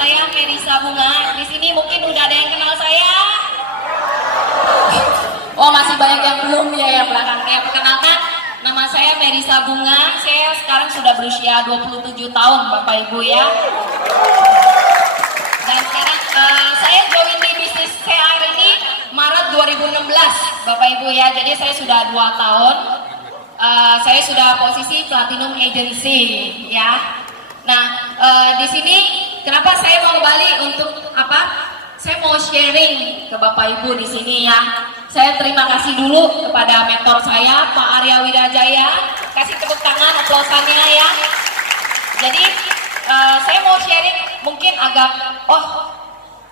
saya Merisa Bunga. Di sini mungkin udah ada yang kenal saya. Oh, masih banyak yang belum ya yang belakangnya. Perkenalkan, nama saya Merisa Bunga. Saya sekarang sudah berusia 27 tahun, Bapak Ibu ya. Dan sekarang saya join di bisnis CR ini Maret 2016, Bapak Ibu ya. Jadi saya sudah 2 tahun. Saya sudah posisi Platinum Agency ya. Nah, di sini kenapa saya mau kembali untuk apa? Saya mau sharing ke Bapak Ibu di sini ya. Saya terima kasih dulu kepada mentor saya, Pak Arya Widajaya. Kasih tepuk tangan, oplosannya ya. Jadi saya mau sharing mungkin agak,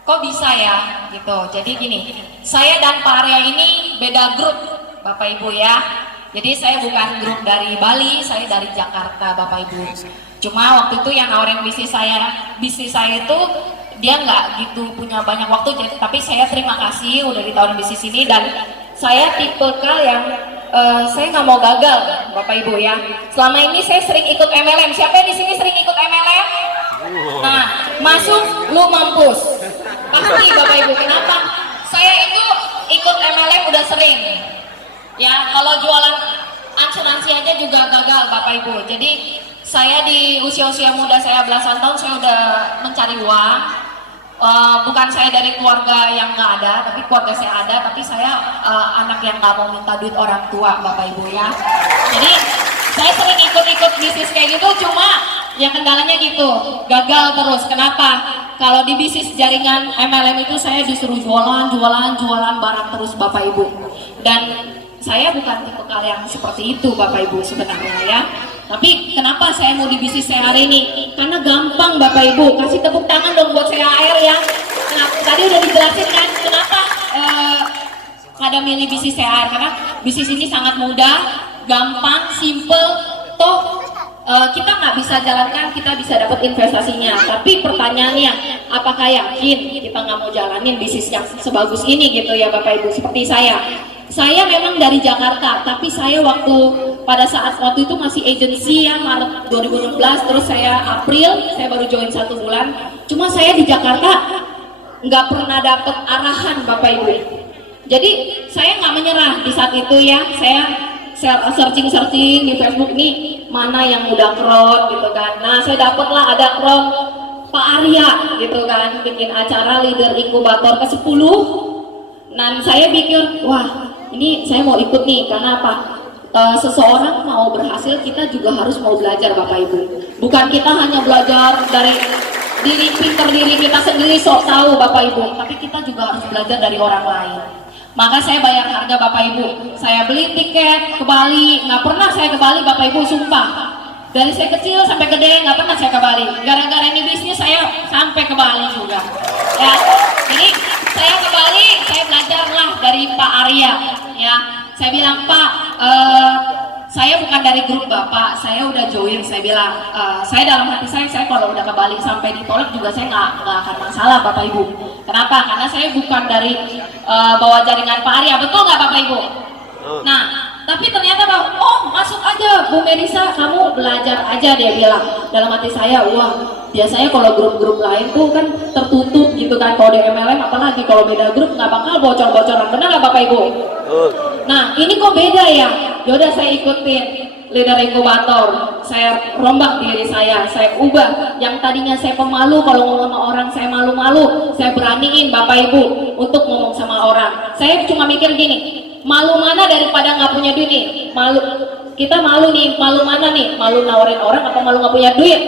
kok bisa ya gitu. Jadi gini, saya dan Pak Arya ini beda grup, Bapak Ibu ya. Jadi saya bukan grup dari Bali, saya dari Jakarta, Bapak Ibu. Cuma waktu itu yang nawarin bisnis saya itu dia nggak gitu punya banyak waktu, tapi saya terima kasih udah ditawarin bisnis ini. Dan saya tipikal yang saya nggak mau gagal, Bapak Ibu ya. Selama ini saya sering ikut MLM. Siapa di sini sering ikut MLM? Nah, masuk lu mampus. Pasti Bapak Ibu. Kenapa? Saya itu ikut MLM udah sering. Ya, kalau jualan asuransi aja juga gagal, Bapak Ibu. Jadi saya di usia-usia muda saya belasan tahun saya udah mencari uang. Bukan saya dari keluarga yang nggak ada, tapi keluarga saya ada, tapi saya anak yang nggak mau minta duit orang tua, Bapak Ibu ya. Jadi saya sering ikut-ikut bisnis kayak gitu, cuma ya kendalanya gitu, gagal terus. Kenapa? Kalau di bisnis jaringan MLM itu saya disuruh jualan barang terus, Bapak Ibu. Dan saya bukan tipe yang seperti itu, Bapak Ibu sebenarnya ya. Tapi kenapa saya mau di bisnis CR ini? Karena gampang, Bapak Ibu. Kasih tepuk tangan dong buat CR ya. Nah, tadi udah dijelasin kan kenapa pada milih bisnis CR. Karena bisnis ini sangat mudah, gampang, simple. Toh kita nggak bisa jalankan, kita bisa dapat investasinya. Tapi pertanyaannya, apakah yakin kita nggak mau jalanin bisnis yang sebagus ini gitu ya, Bapak Ibu? Seperti saya. Saya memang dari Jakarta, tapi saya pada saat itu masih agensi ya, Maret 2016, terus saya April, saya baru join 1 bulan. Cuma saya di Jakarta nggak pernah dapet arahan, Bapak Ibu. Jadi saya nggak menyerah di saat itu ya, saya searching di Facebook nih mana yang udah crowd gitu kan. Nah, saya dapatlah ada crowd Pak Arya gitu kan, bikin acara leader inkubator ke-10. Dan saya pikir, wah ini saya mau ikut nih, karena apa? Seseorang mau berhasil, kita juga harus mau belajar, Bapak Ibu. Bukan kita hanya belajar dari pinter diri kita sendiri sok tahu, Bapak Ibu, tapi kita juga harus belajar dari orang lain. Maka saya bayar harga, Bapak Ibu. Saya beli tiket ke Bali, nggak pernah saya ke Bali, Bapak Ibu, sumpah. Dari saya kecil sampai gede nggak pernah saya ke Bali. Gara-gara ini bisnis saya sampai ke Bali juga. Ya, jadi saya ke Bali, saya belajarlah dari Pak Arya. Ya, saya bilang, Pak, saya bukan dari grup Bapak, saya udah join. Saya bilang, saya dalam hati saya kalau udah ke Bali sampai ditolak juga saya nggak akan masalah, Bapak Ibu. Kenapa? Karena saya bukan dari bawa jaringan Pak Arya, betul nggak Bapak Ibu? Nah, tapi ternyata masuk aja Bu Merisa, kamu belajar aja, dia bilang. Dalam hati saya, wah, biasanya kalau grup-grup lain tuh kan tertutup gitu kan, kalau di MLM apalagi kalau beda grup nggak bakal bocor-bocoran, benar nggak Bapak Ibu? Nah, ini kok beda ya? Yaudah saya ikutin leader inkubator, saya rombak diri saya ubah. Yang tadinya saya pemalu, kalau ngomong sama orang saya malu-malu, saya beraniin Bapak Ibu untuk ngomong sama orang. Saya cuma mikir gini, malu mana daripada nggak punya duit nih? Kita malu nih, malu mana nih? Malu nawarin orang apa malu nggak punya duit?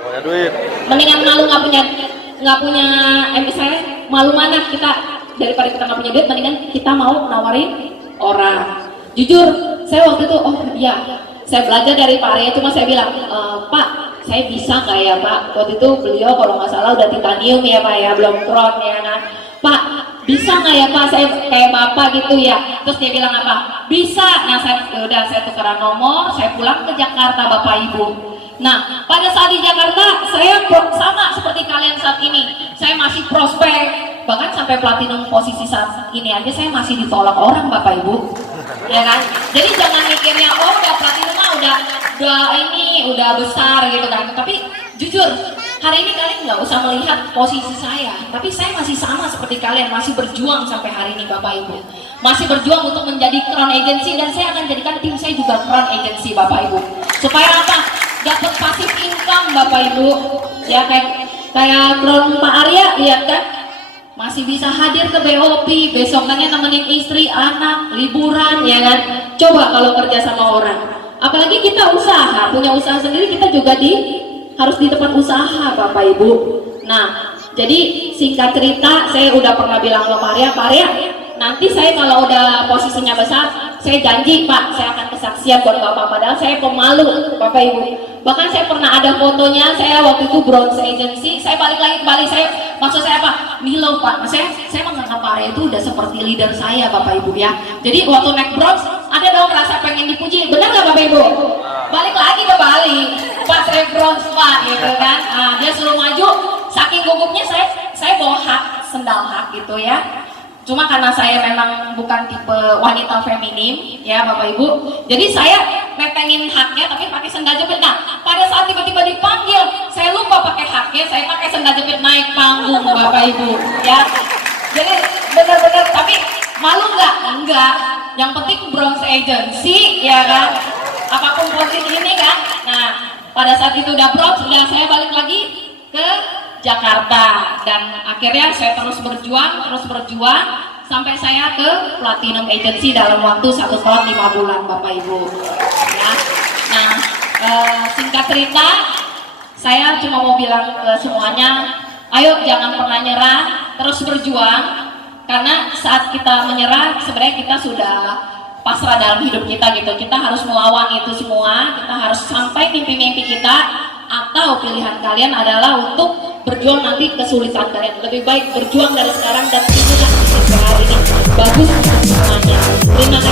Punya duit. Mendingan malu nggak punya misalnya malu mana kita daripada kita nggak punya duit, mendingan kita mau nawarin orang. Jujur, saya waktu itu, iya, saya belajar dari Pak Arya, cuma saya bilang, Pak, saya bisa nggak ya Pak? Waktu itu beliau kalau nggak salah udah titanium ya Pak ya, belum crown ya kan? Pak, bisa nggak ya Pak, saya kayak Bapak gitu ya? Terus dia bilang apa? Bisa. Nah, saya tukeran nomor, saya pulang ke Jakarta, Bapak Ibu. Nah, pada saat di Jakarta, saya sama seperti kalian saat ini, saya masih prospek, bahkan sampai platinum posisi saat ini aja saya masih ditolak orang, Bapak Ibu. Ya kan? Jadi jangan mikirnya, udah platinum mah udah besar gitu kan. Tapi jujur, Hari ini kalian nggak usah melihat posisi saya, tapi saya masih sama seperti kalian, masih berjuang sampai hari ini Bapak Ibu. Masih berjuang untuk menjadi Crown Agency, dan saya akan jadikan tim saya juga Crown Agency Bapak Ibu. Supaya apa? Dapat passive income Bapak Ibu. Ya kayak Crown Pak Arya, lihat kan? Masih bisa hadir ke BOP, besokannya nemenin istri, anak, liburan, ya kan? Coba kalau kerja sama orang. Apalagi kita usaha, punya usaha sendiri, kita juga harus di tempat usaha Bapak Ibu. Nah, jadi singkat cerita, saya udah pernah bilang ke Pak Arya, nanti saya kalau udah posisinya besar, saya janji Pak, saya akan kesaksian buat Bapak, padahal saya pemalu Bapak Ibu. Bahkan saya pernah ada fotonya, saya waktu itu Bronze Agency, saya balik lagi ke Bali, maksud saya apa? Milo Pak, saya menganggap Pak Arya itu udah seperti leader saya Bapak Ibu ya. Jadi waktu naik Bronze, ada dong rasa pengen dipuji, benar nggak Bapak Ibu? Balik lagi ke Bali, pas saya Bronze Pak, gitu kan. Nah, dia suruh maju, saking gugupnya saya bawa hak, sendal hak gitu ya. Cuma karena saya memang bukan tipe wanita feminim ya Bapak Ibu, jadi saya metengin haknya tapi pakai sendal jepit. Nah, pada saat tiba-tiba dipanggil, saya lupa pakai haknya, saya pakai sendal jepit naik panggung Bapak Ibu ya. Jadi benar-benar, tapi malu nggak? Enggak. Yang penting Bronze Agency ya kan, apapun posisi ini kan. Nah, pada saat itu udah bronze, udah saya balik lagi ke Jakarta, dan akhirnya saya terus berjuang sampai saya ke Platinum Agency dalam waktu 1 tahun 5 bulan Bapak Ibu ya. Nah, singkat cerita, saya cuma mau bilang ke semuanya, ayo jangan pernah nyerah, terus berjuang, karena saat kita menyerah sebenarnya kita sudah pasrah dalam hidup kita gitu. Kita harus melawan itu semua, kita harus sampai mimpi-mimpi kita, atau pilihan kalian adalah untuk berjuang nanti kesulitan kalian. Lebih baik berjuang dari sekarang dan inilah hari ini bagus untuk semuanya. Terima kasih.